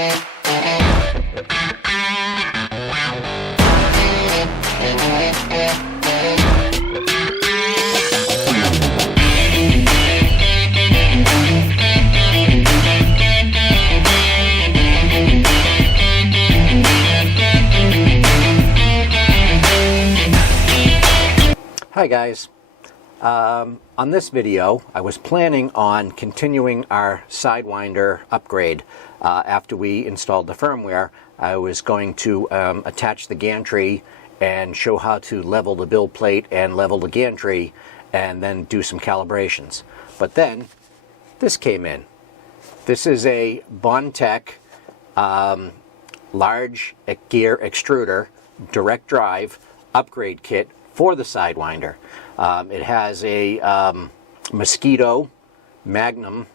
Hi guys, on this video I was planning on continuing our Sidewinder upgrade. After we installed the firmware, I was going to attach the gantry and show how to level the build plate and level the gantry and then do some calibrations. But then this came in. This is a BondTech large gear extruder direct drive upgrade kit for the Sidewinder. It has a Mosquito Magnum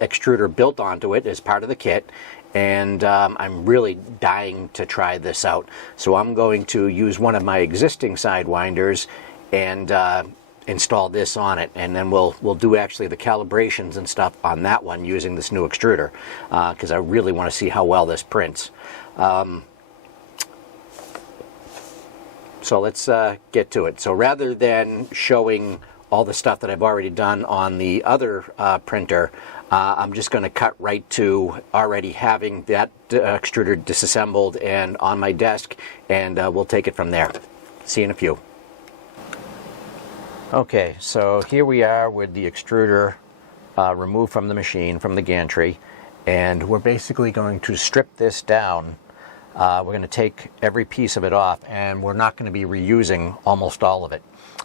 extruder built onto it as part of the kit, and I'm really dying to try this out. So I'm going to use one of my existing Sidewinders and install this on it, and then we'll do actually the calibrations and stuff on that one using this new extruder, because I really want to see how well this prints. So let's get to it. So rather than showing all the stuff that I've already done on the other printer, I'm just going to cut right to already having that extruder disassembled and on my desk, and we'll take it from there. See you in a few. Okay, so here we are with the extruder removed from the machine, from the gantry, and we're basically going to strip this down. We're going to take every piece of it off, and we're not going to be reusing almost all of it.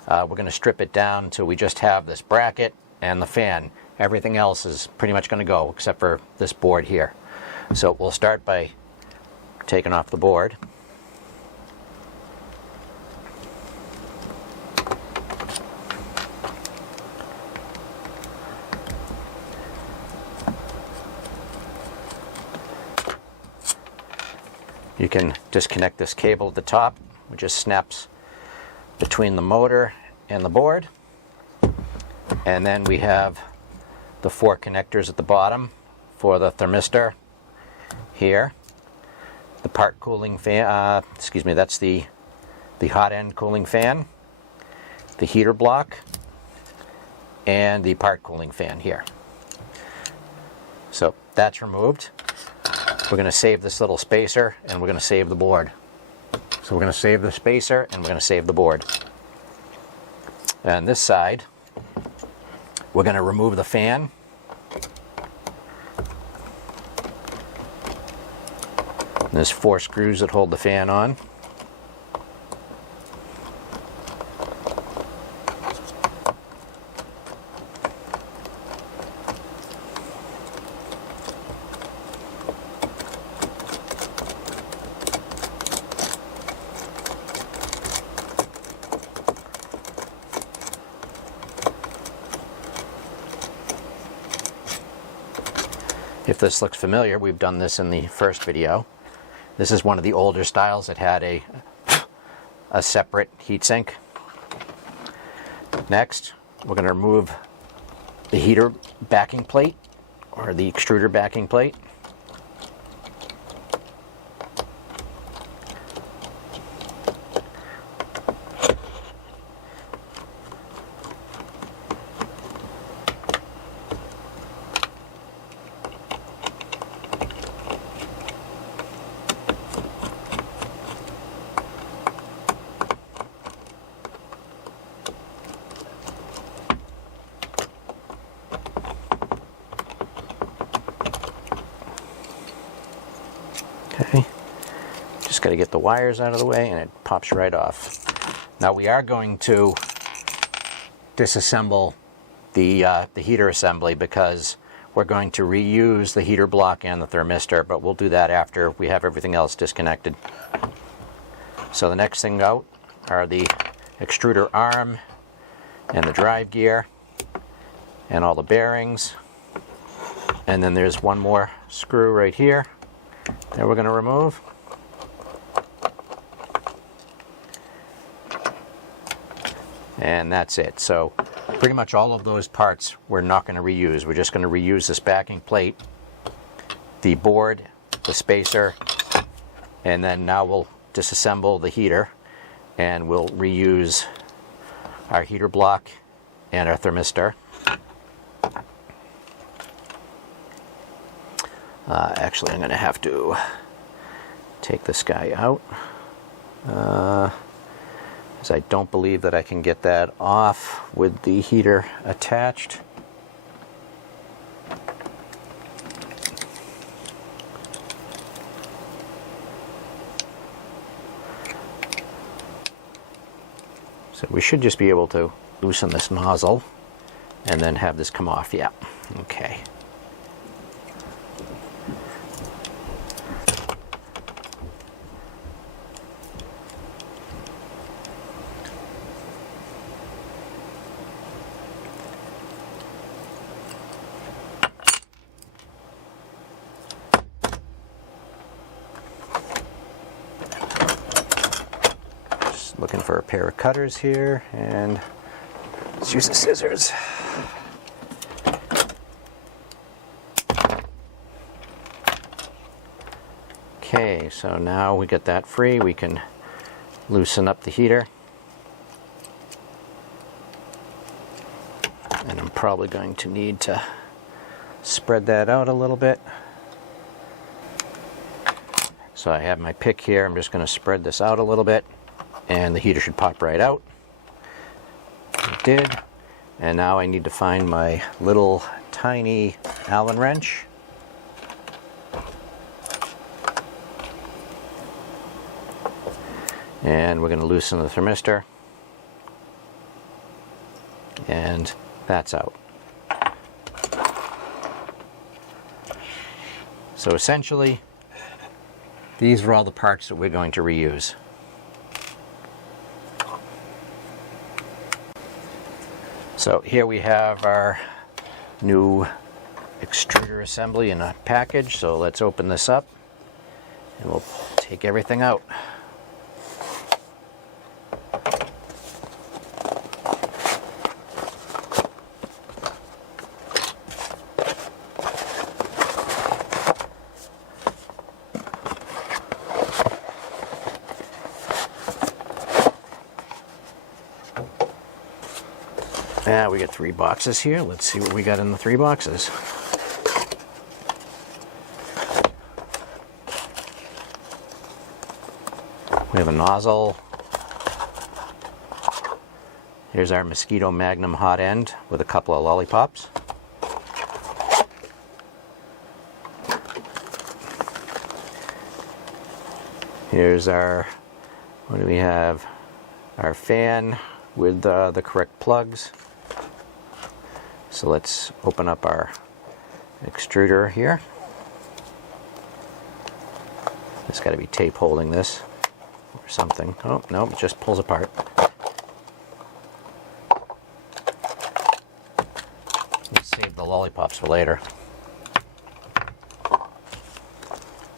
We're going to strip it down until we just have this bracket and the fan. Everything else is pretty much going to go except for this board here. So we'll start by taking off the board. You can disconnect this cable at the top, which just snaps between the motor and the board. And then we have the 4 connectors at the bottom for the thermistor here. The part cooling fan, that's the hot end cooling fan, the heater block, and the part cooling fan here. So that's removed. We're going to save this little spacer, and we're going to save the board. So we're going to save the spacer, and we're going to save the board. And this side, we're going to remove the fan. And there's 4 screws that hold the fan on. If this looks familiar, we've done this in the first video. This is one of the older styles that had a separate heatsink. Next, we're going to remove the heater backing plate, or the extruder backing plate. Okay, just got to get the wires out of the way, and it pops right off. Now we are going to disassemble the heater assembly, because we're going to reuse the heater block and the thermistor, but we'll do that after we have everything else disconnected. So the next thing out are the extruder arm and the drive gear and all the bearings. And then there's one more screw right here that we're going to remove. And that's it. So pretty much all of those parts we're not going to reuse. We're just going to reuse this backing plate the board, the spacer, and then now we'll disassemble the heater, and we'll reuse our heater block and our thermistor. Actually, I'm going to have to take this guy out, as I don't believe that I can get that off with the heater attached. So we should just be able to loosen this nozzle and then have this come off. Yeah, okay. Looking for a pair of cutters here, and let's use the scissors. Okay, so now we get that free, we can loosen up the heater. And I'm probably going to need to spread that out a little bit. So I have my pick here, I'm just going to spread this out a little bit, and the heater should pop right out. It did. And now I need to find my little tiny Allen wrench. And we're going to loosen the thermistor. And that's out. So essentially, these are all the parts that we're going to reuse. So here we have our new extruder assembly in a package. So let's open this up and we'll take everything out. Now we got 3 boxes here. Let's see what we got in the 3 boxes. We have a nozzle. Here's our Mosquito Magnum hot end with a couple of lollipops. Here's our, what do we have? Our fan with the correct plugs. So let's open up our extruder here. There's got to be tape holding this or something. Oh, no, it just pulls apart. Let's save the lollipops for later.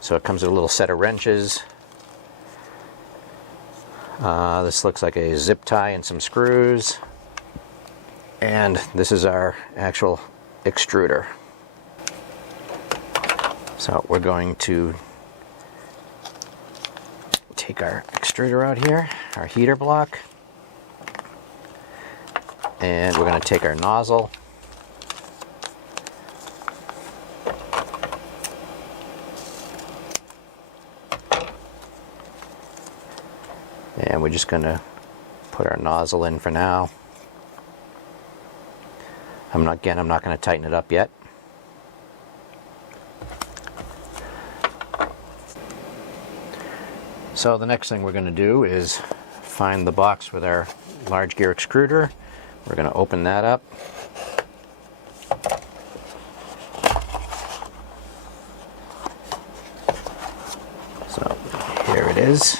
So it comes with a little set of wrenches. This looks like a zip tie and some screws. And this is our actual extruder. So we're going to take our extruder out here, our heater block, and we're going to take our nozzle. And we're just going to put our nozzle in for now. I'm not going to tighten it up yet. So the next thing we're going to do is find the box with our large gear extruder. We're going to open that up. So here it is.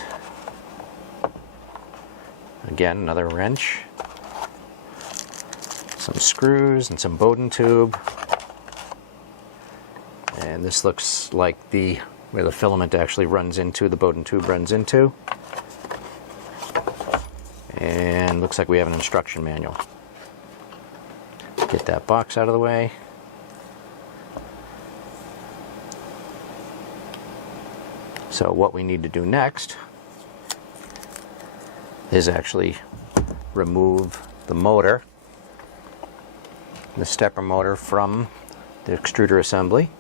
Again, another wrench. Some screws and some Bowden tube, and this looks like where the filament actually runs into, the Bowden tube runs into, and looks like we have an instruction manual. Get that box out of the way. So what we need to do next is actually remove the motor, the stepper motor, from the extruder assembly.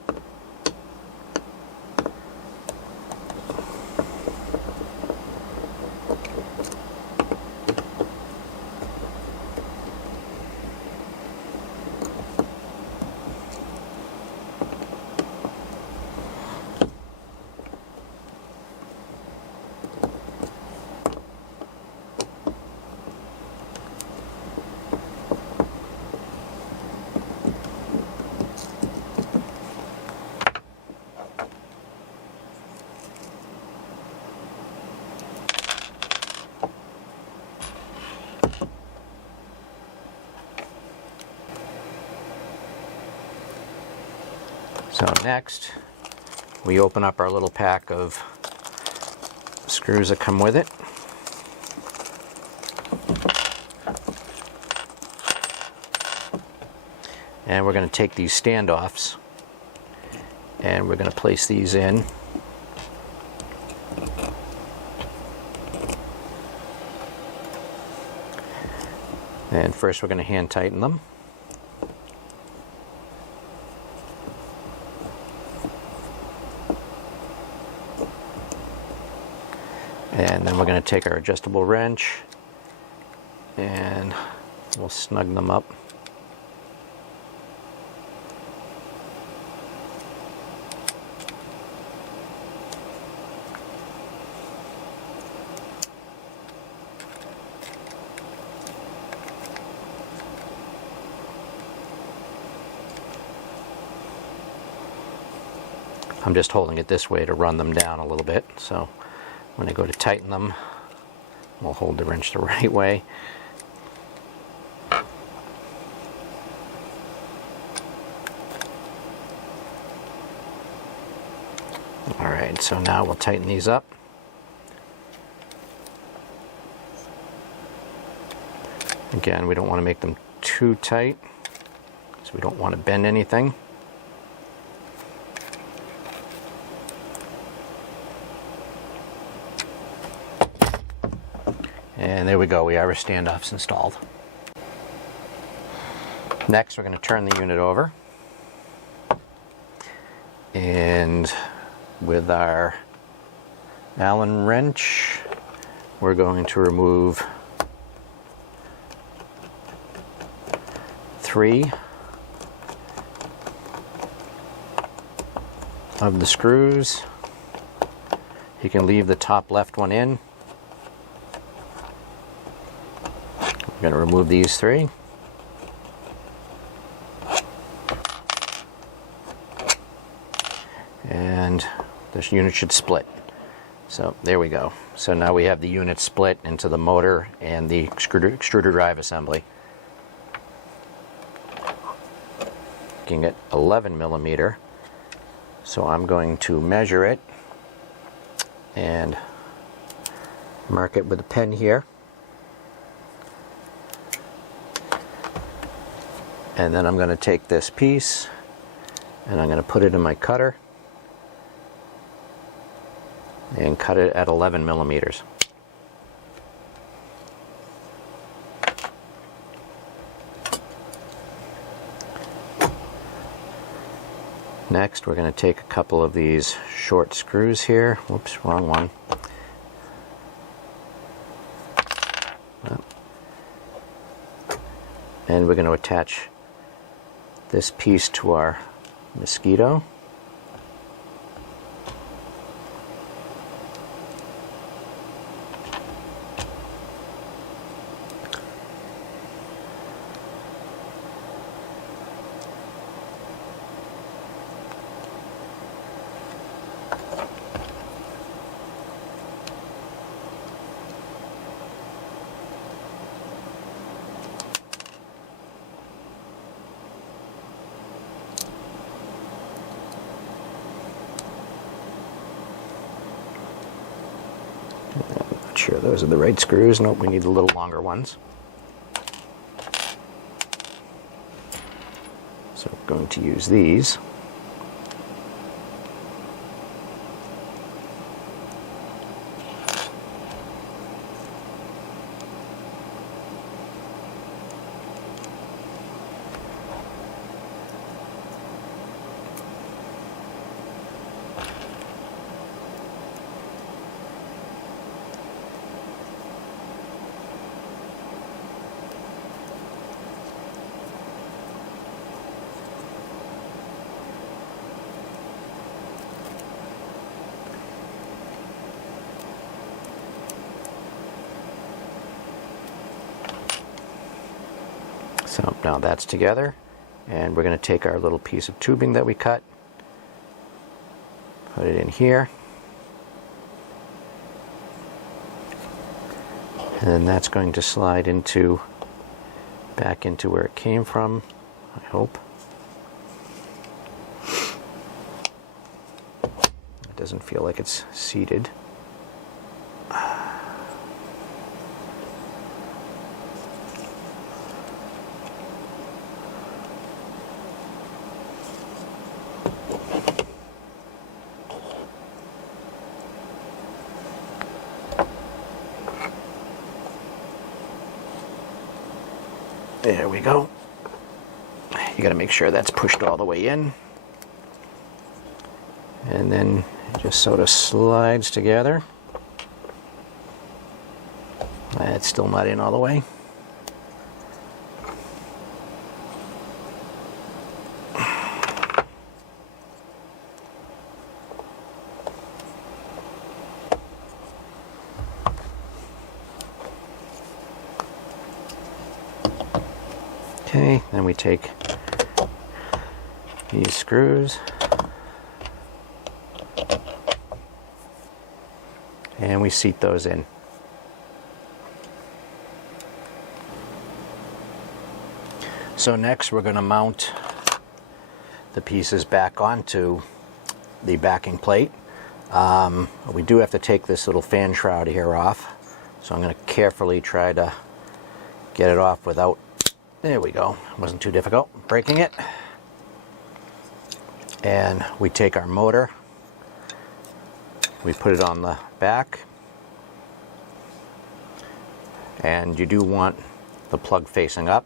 So next, we open up our little pack of screws that come with it. And we're going to take these standoffs and we're going to place these in. And first we're going to hand tighten them. And then we're going to take our adjustable wrench and we'll snug them up. I'm just holding it this way to run them down a little bit, so when I go to tighten them, we'll hold the wrench the right way. Alright, so now we'll tighten these up. Again, we don't want to make them too tight, because we don't want to bend anything. And there we go, we have our standoffs installed. Next, we're going to turn the unit over. And with our Allen wrench, we're going to remove 3 of the screws. You can leave the top left one in. I'm going to remove these 3. And this unit should split. So there we go. So now we have the unit split into the motor and the extruder drive assembly. Looking at 11 millimeter. So I'm going to measure it and mark it with a pen here. And then I'm going to take this piece and I'm going to put it in my cutter and cut it at 11 millimeters. Next, we're going to take a couple of these short screws here. Whoops, wrong one. And we're going to attach this piece to our Mosquito. Not sure those are the right screws. Nope, we need the little longer ones. So we're going to use these. So now that's together, and we're going to take our little piece of tubing that we cut, put it in here, and then that's going to slide into back into where it came from, I hope. It doesn't feel like it's seated. There we go. You got to make sure that's pushed all the way in. And then it just sort of slides together. It's still not in all the way. Okay, then we take these screws and we seat those in. So next we're going to mount the pieces back onto the backing plate. We do have to take this little fan shroud here off, so I'm going to carefully try to get it off without, there we go, it wasn't too difficult breaking it. And we take our motor, we put it on the back, and you do want the plug facing up,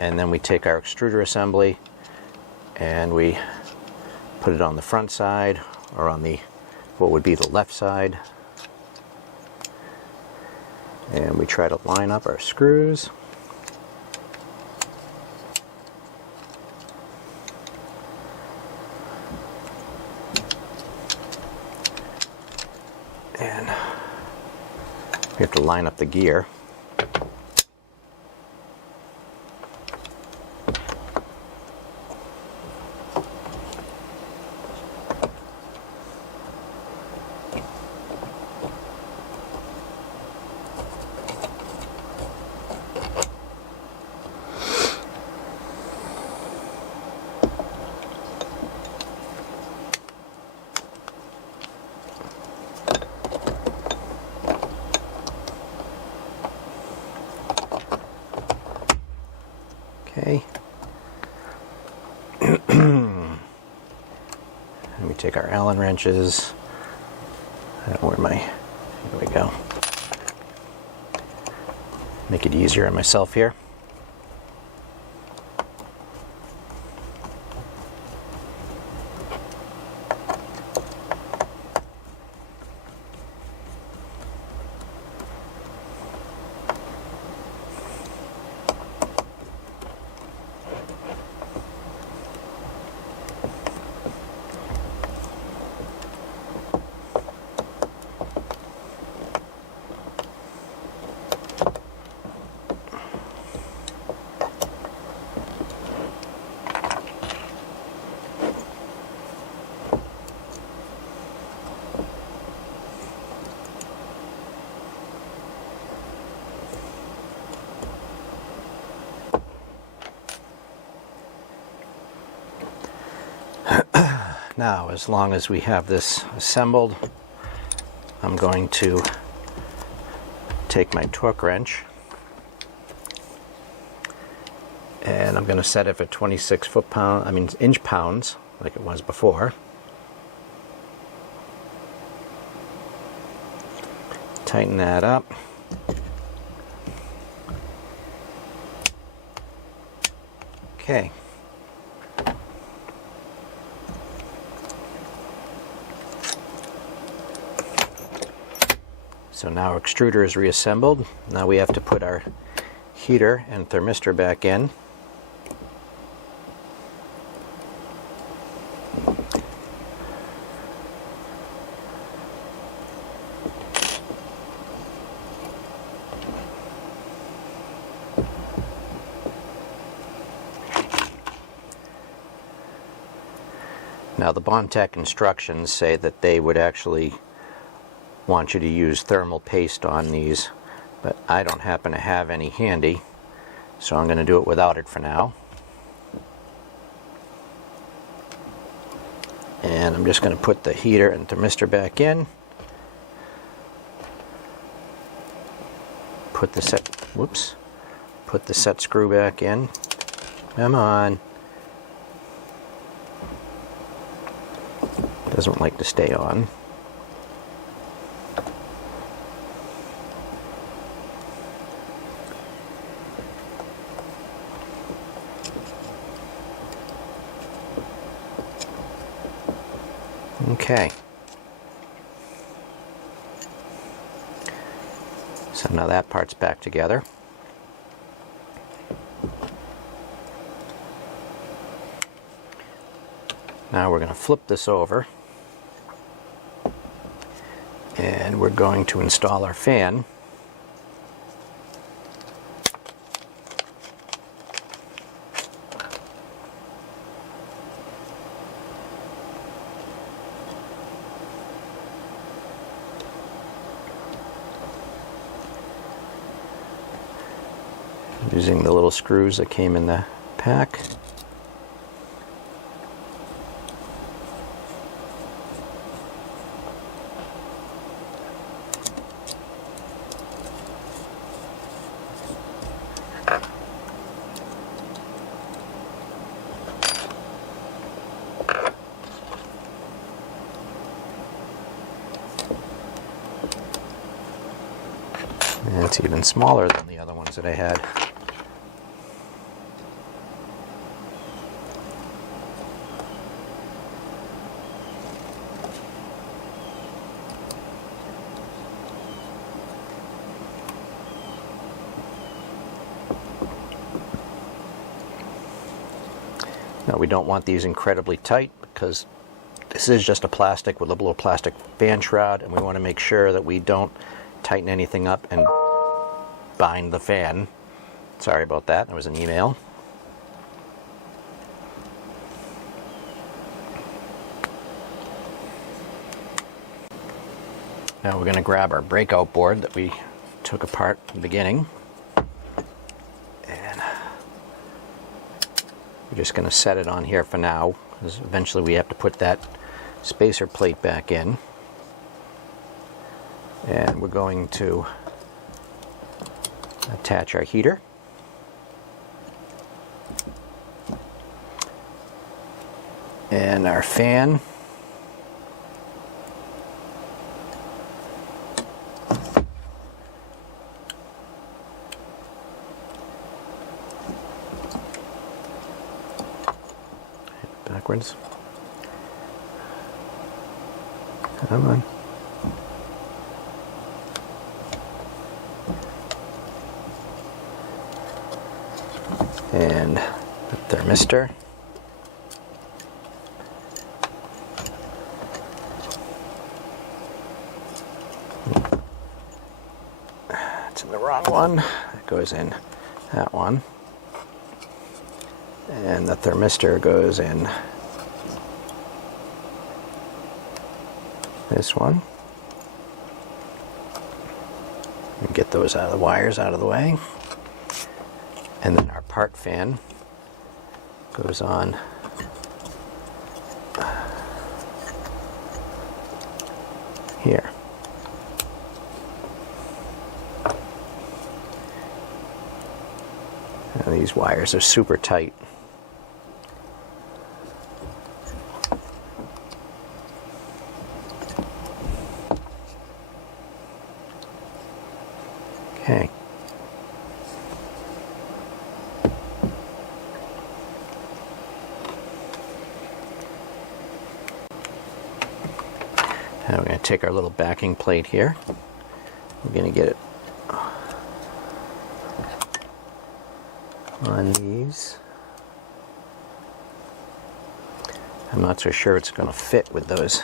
and then we take our extruder assembly and we put it on the front side, or on the what would be the left side, and we try to line up our screws. And we have to line up the gear. Okay. And we take our Allen wrenches. I don't know where my, here we go. Make it easier on myself here. Now, as long as we have this assembled, I'm going to take my torque wrench and I'm going to set it for 26 inch pounds, like it was before. Tighten that up. Okay. So now our extruder is reassembled. Now we have to put our heater and thermistor back in. Now the BondTech instructions say that they would actually want you to use thermal paste on these, but I don't happen to have any handy, so I'm going to do it without it for now. And I'm just going to put the heater and thermistor back in. Put the set screw back in. Come on. Doesn't like to stay on. Okay. So now that part's back together. Now we're going to flip this over and we're going to install our fan. Using the little screws that came in the pack. And it's even smaller than the other ones that I had. Now we don't want these incredibly tight because this is just a plastic with a little plastic fan shroud, and we want to make sure that we don't tighten anything up and bind the fan. Sorry about that, there was an email. Now we're going to grab our breakout board that we took apart at the beginning, and we're just going to set it on here for now, because eventually we have to put that spacer plate back in. And we're going to attach our heater. And our fan. Backwards. Come on. And the thermistor. It's in the wrong one. It goes in that one. And the thermistor goes in this one. And get those out of the wires out of the way. And then our part fan goes on here. Now these wires are super tight. Okay. Now we're going to take our little backing plate here. We're going to get it on these. I'm not so sure it's going to fit with those.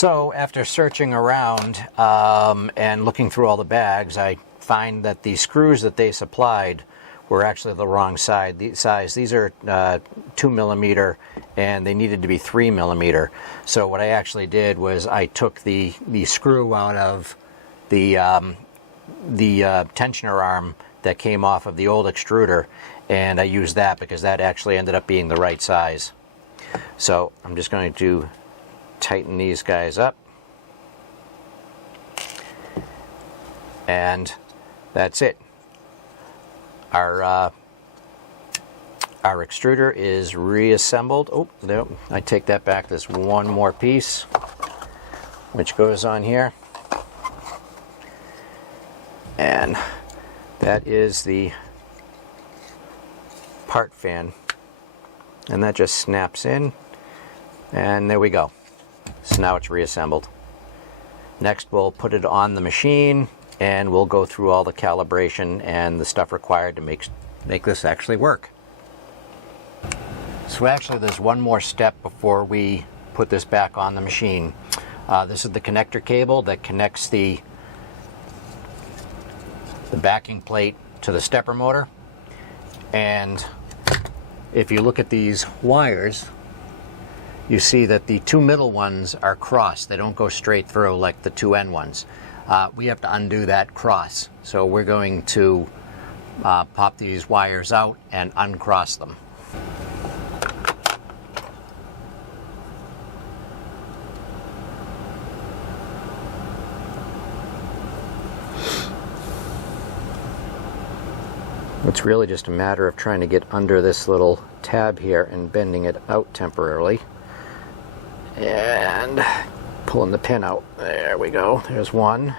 So after searching around and looking through all the bags, I find that the screws that they supplied were actually the wrong size. These are 2mm, and they needed to be 3mm. So what I actually did was I took the screw out of the tensioner arm that came off of the old extruder, and I used that because that actually ended up being the right size. So I'm just going to tighten these guys up, and that's it. Our extruder is reassembled. Oh, no, I take that back. There's one more piece which goes on here, and that is the part fan, and that just snaps in, and there we go. So now it's reassembled. Next we'll put it on the machine, and we'll go through all the calibration and the stuff required to make this actually work. So actually there's one more step before we put this back on the machine. This is the connector cable that connects the backing plate to the stepper motor. And if you look at these wires, you see that the two middle ones are crossed. They don't go straight through like the two end ones. We have to undo that cross. So we're going to pop these wires out and uncross them. It's really just a matter of trying to get under this little tab here and bending it out temporarily. And pulling the pin out. There we go. There's one.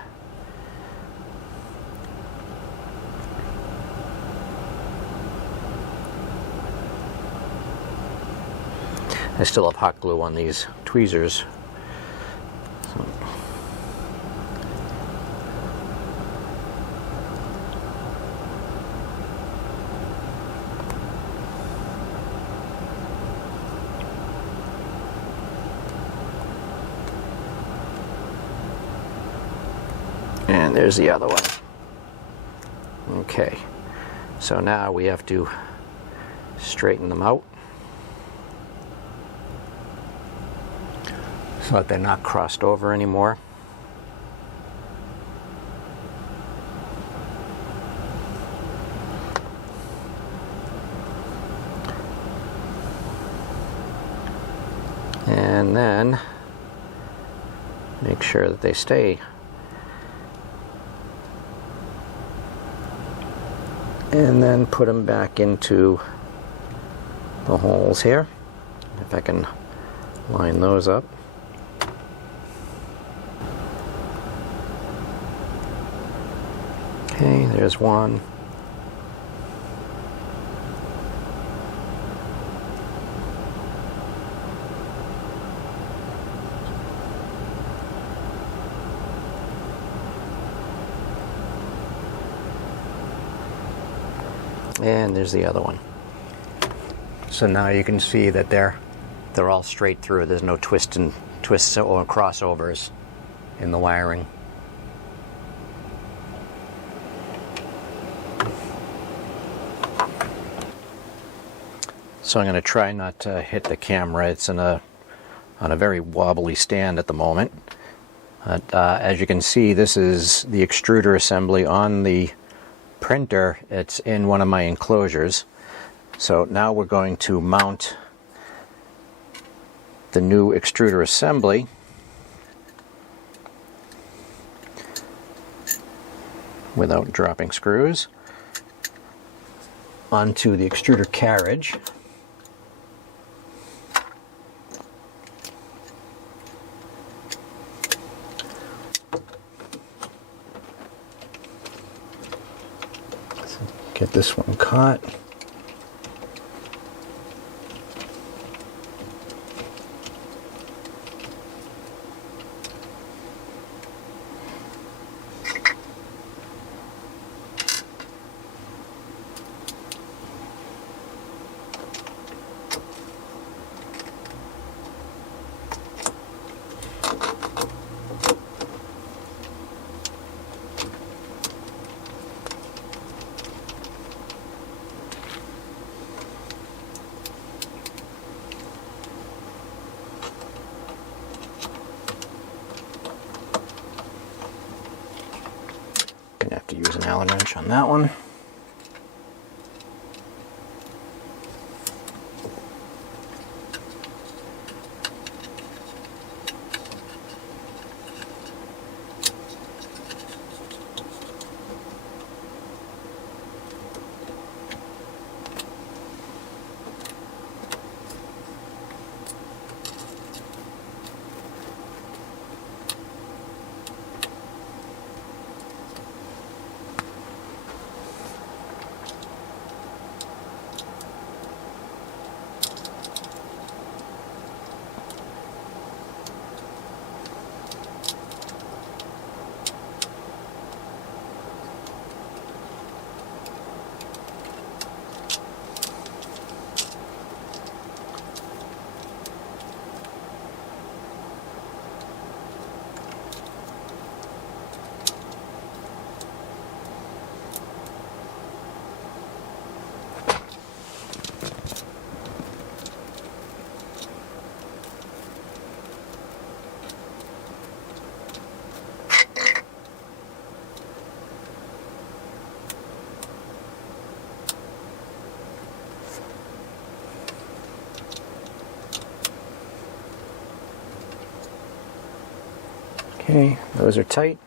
I still have hot glue on these tweezers. So. And there's the other one. Okay, so now we have to straighten them out so that they're not crossed over anymore. And then make sure that they stay. And then put them back into the holes here. If I can line those up. Okay, there's one. And there's the other one. So now you can see that they're all straight through. There's no twists or crossovers in the wiring. So I'm going to try not to hit the camera. It's on a very wobbly stand at the moment. As you can see, this is the extruder assembly on the printer. It's in one of my enclosures. So now we're going to mount the new extruder assembly without dropping screws onto the extruder carriage. Get this one caught. Gonna have to use an Allen wrench on that one. Okay, those are tight.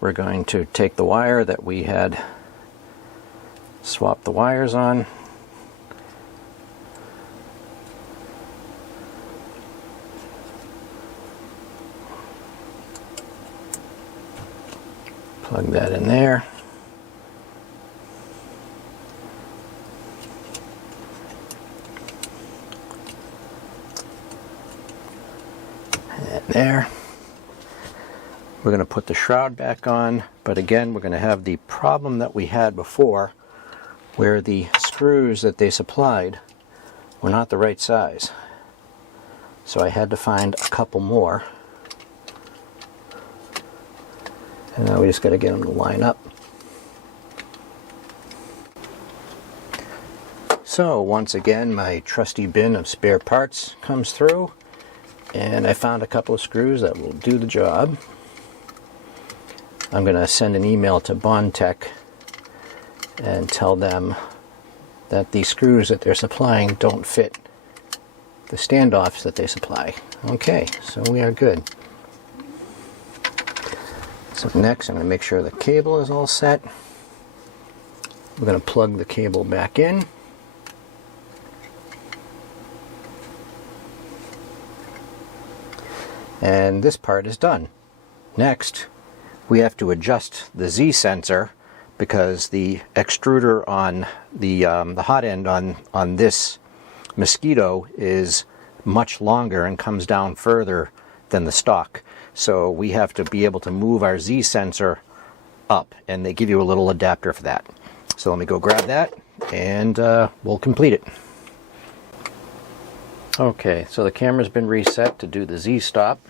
We're going to take the wire that we had swapped the wires on. Plug that in there. There. We're going to put the shroud back on, but again we're going to have the problem that we had before where the screws that they supplied were not the right size. So I had to find a couple more. And now we just got to get them to line up. So once again my trusty bin of spare parts comes through. And I found a couple of screws that will do the job. I'm going to send an email to BondTech and tell them that the screws that they're supplying don't fit the standoffs that they supply. Okay, so we are good. So next I'm going to make sure the cable is all set. We're going to plug the cable back in. And this part is done. Next, we have to adjust the Z sensor because the extruder on the hot end on this Mosquito is much longer and comes down further than the stock. So we have to be able to move our Z sensor up, and they give you a little adapter for that. So let me go grab that and we'll complete it. Okay, so the camera's been reset to do the Z-stop.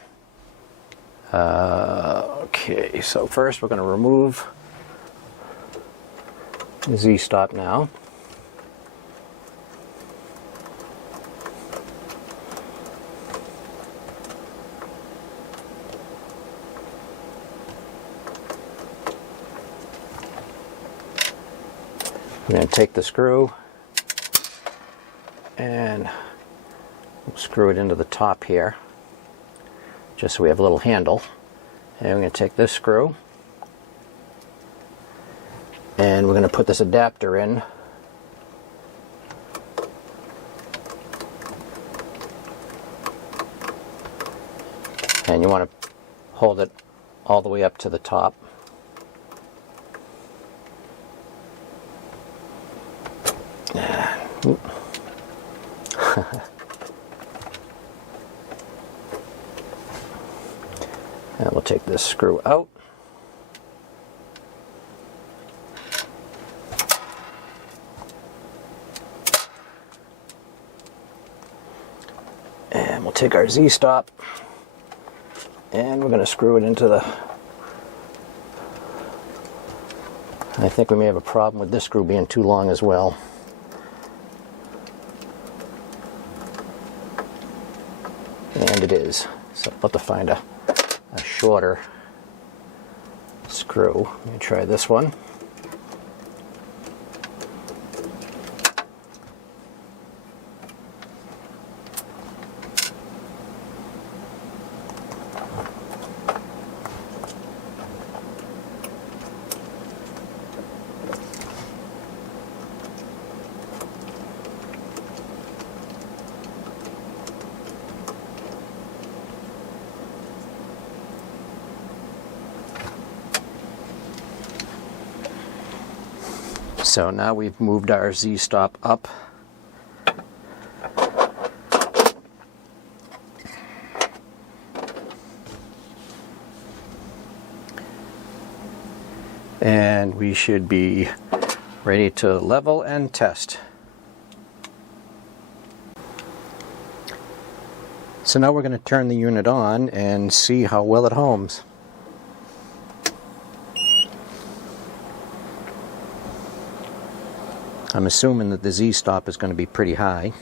Okay, so first we're going to remove the Z-stop now. I'm going to take the screw and we'll screw it into the top here, just so we have a little handle. And we're going to take this screw and we're going to put this adapter in. And you want to hold it all the way up to the top. And we'll take this screw out. And we'll take our Z-stop and we're going to screw it into the... I think we may have a problem with this screw being too long as well. And it is. So I'll have to find a a shorter screw. Let me try this one. So now we've moved our Z-stop up. And we should be ready to level and test. So now we're going to turn the unit on and see how well it homes. I'm assuming that the Z-stop is going to be pretty high.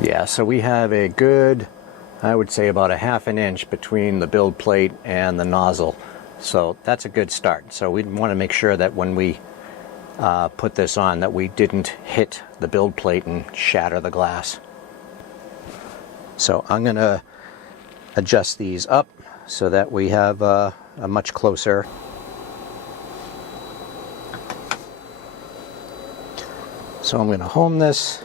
Yeah, so we have a good, I would say about a ½ an inch between the build plate and the nozzle. So that's a good start. So we want to make sure that when we put this on that we didn't hit the build plate and shatter the glass. So I'm going to adjust these up so that we have a much closer. So I'm going to home this.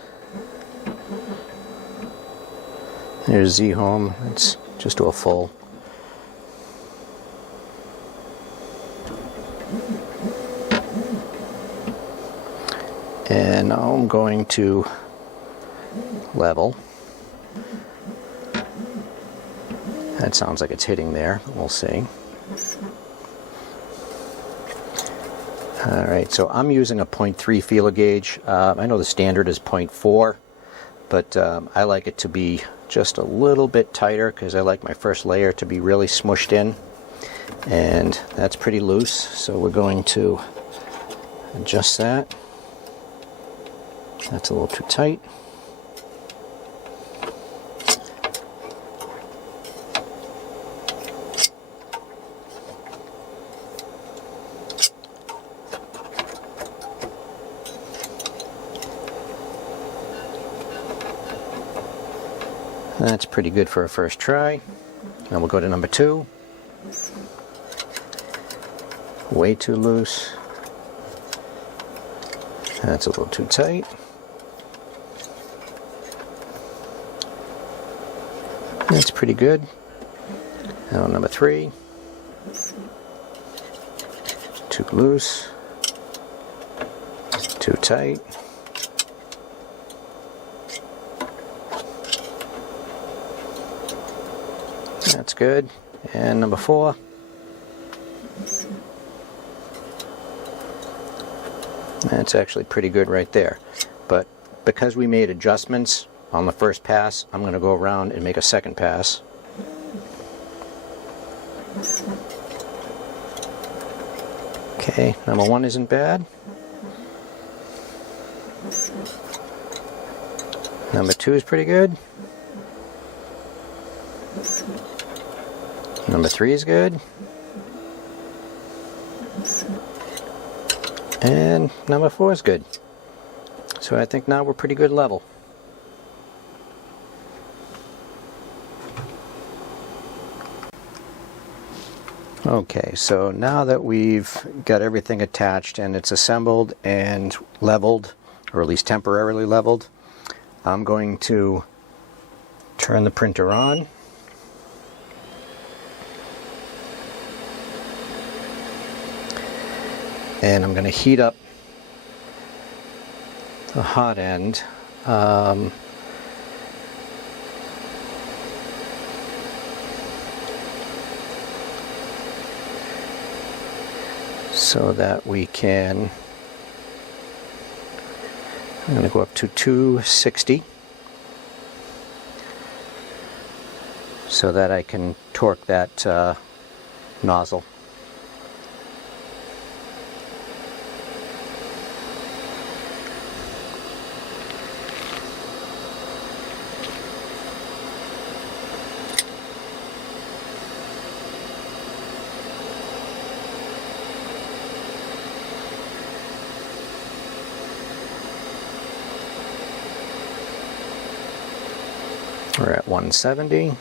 There's Z home. Let's just do a full. And now I'm going to level. That sounds like it's hitting there. We'll see. Alright, so I'm using a 0.3 feeler gauge. I know the standard is 0.4, but I like it to be just a little bit tighter because I like my first layer to be really smushed in. And that's pretty loose, so we're going to adjust that. That's a little too tight. That's pretty good for a first try. Now we'll go to number 2. Way too loose. That's a little too tight. That's pretty good. Now number 3. Too loose. Too tight. That's good. And number 4. That's actually pretty good right there. But because we made adjustments on the first pass, I'm going to go around and make a second pass. Okay, number 1 isn't bad. Number 2 is pretty good. Number 3 is good. And number 4 is good. So I think now we're pretty good level. Okay, so now that we've got everything attached and it's assembled and leveled, or at least temporarily leveled, I'm going to turn the printer on. And I'm going to heat up the hot end. So that we can, I'm going to go up to 260. so that I can torque that nozzle. We're at 170,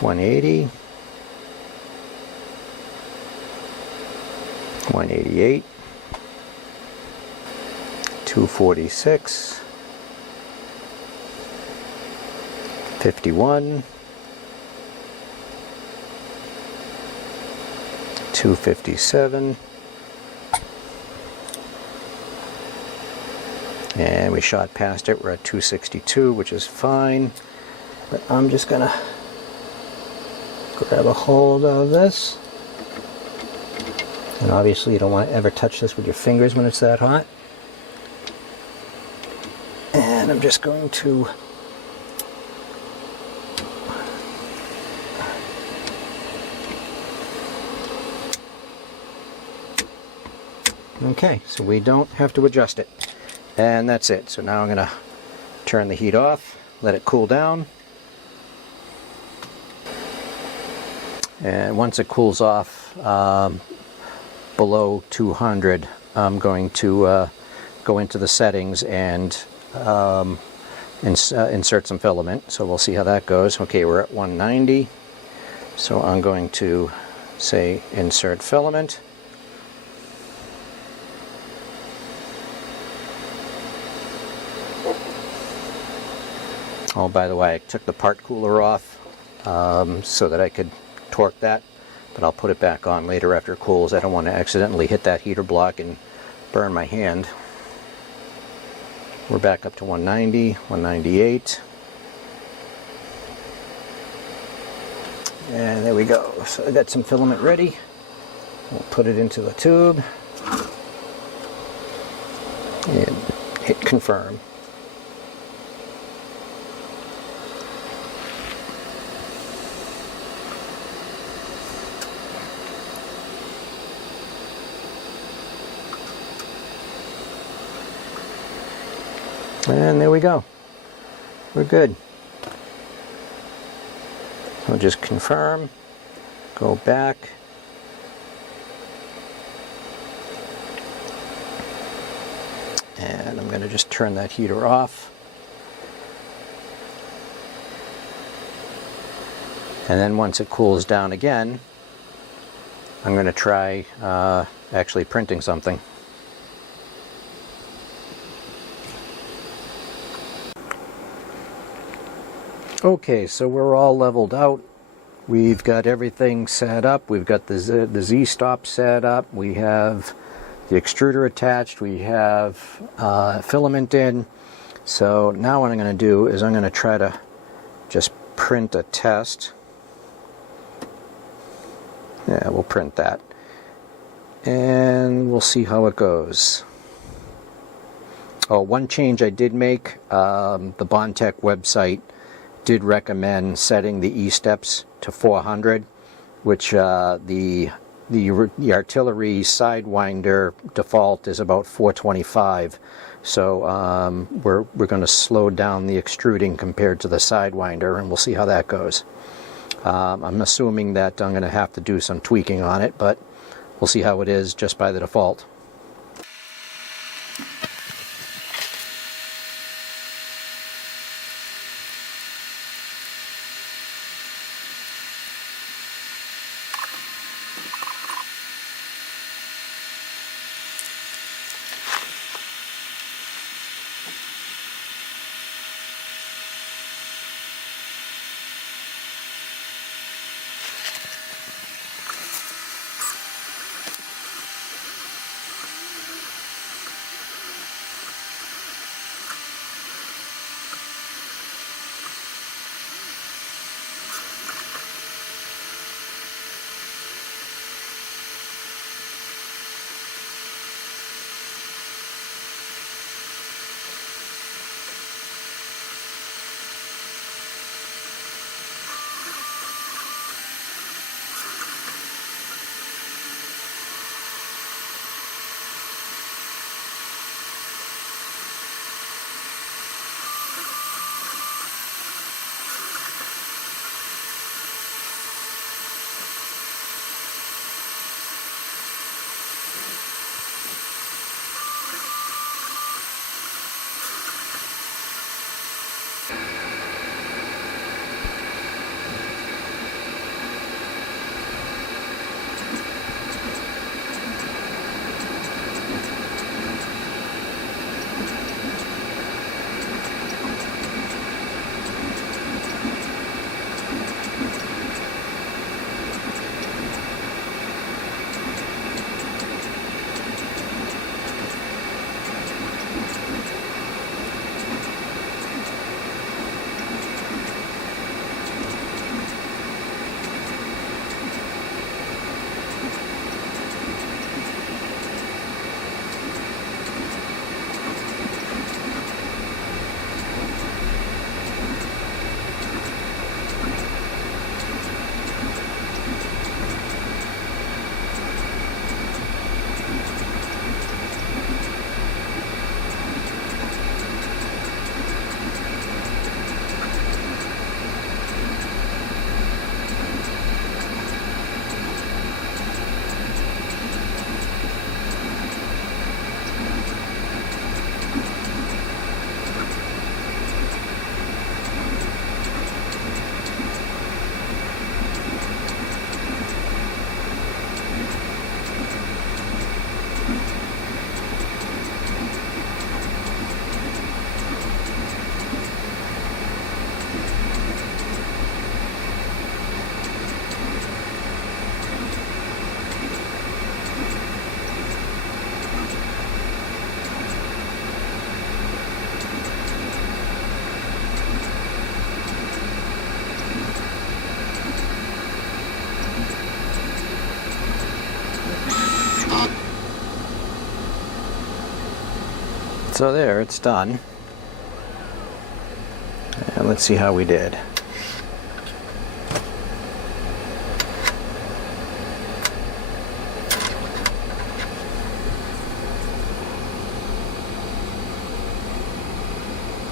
180, 188, 246, 51, 257, and we shot past it. We're at 262, which is fine. But I'm just gonna grab a hold of this. And obviously you don't want to ever touch this with your fingers when it's that hot. And I'm just going to okay, so we don't have to adjust it. And that's it. So now I'm going to turn the heat off, let it cool down. And once it cools off below 200, I'm going to go into the settings and insert some filament. So we'll see how that goes. Okay, we're at 190. So I'm going to say insert filament. Oh, by the way, I took the part cooler off so that I could torque that, but I'll put it back on later after it cools. I don't want to accidentally hit that heater block and burn my hand. We're back up to 190, 198. And there we go. So I got some filament ready. We'll put it into the tube and hit confirm. And there we go. We're good. We'll just confirm, go back, and I'm going to just turn that heater off. And then once it cools down again, I'm going to try actually printing something. Okay, so we're all leveled out. We've got everything set up. We've got the Z-stop set up. We have the extruder attached. We have filament in. So now what I'm going to do is I'm going to try to just print a test. Yeah, we'll print that. And we'll see how it goes. Oh, one change I did make, the BondTech website did recommend setting the E-steps to 400, which the Artillery Sidewinder default is about 425. So we're going to slow down the extruding compared to the Sidewinder, and we'll see how that goes. I'm assuming that I'm going to have to do some tweaking on it, but we'll see how it is just by the default. So there, it's done. And let's see how we did.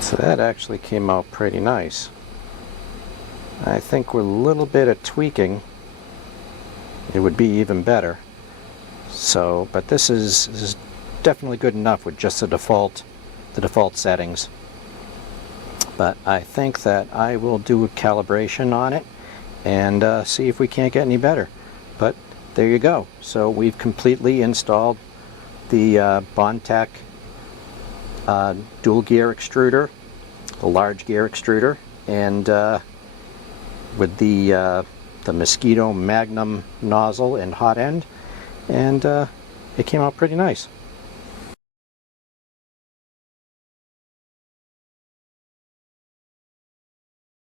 So that actually came out pretty nice. I think with a little bit of tweaking, it would be even better. So, but this is definitely good enough with just the default settings. But I think that I will do a calibration on it and see if we can't get any better. But there you go. So we've completely installed the BondTech dual gear extruder, the large gear extruder, and with the Mosquito Magnum nozzle and hot end, and it came out pretty nice.